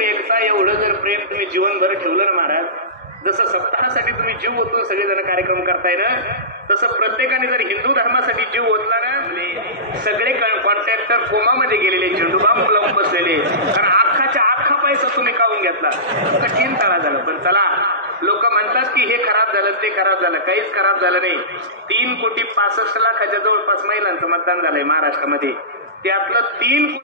जर एकता एवढं जर प्रेम तुम्ही जीवनभर ठेवलं ना महाराज, जसं सप्ताहासाठी तुम्ही जीव ओतून सगळेजण कार्यक्रम करताय ना, तसं प्रत्येकाने जर हिंदू धर्मासाठी जीव ओतला ना, सगळे कॉन्ट्रॅक्टर कोमामध्ये गेलेले, झेंडूबाम लावून बसलेले, कारण अख्खाच्या अख्खा पैसा तुम्ही काढून घेतला, कठीण तळा झालं. पण चला, लोक म्हणतात की हे खराब झालं ते खराब झालं, काहीच खराब झालं नाही. 3,65,00,000 जवळपास महिलांचं मतदान झालंय महाराष्ट्रामध्ये, त्यातलं 3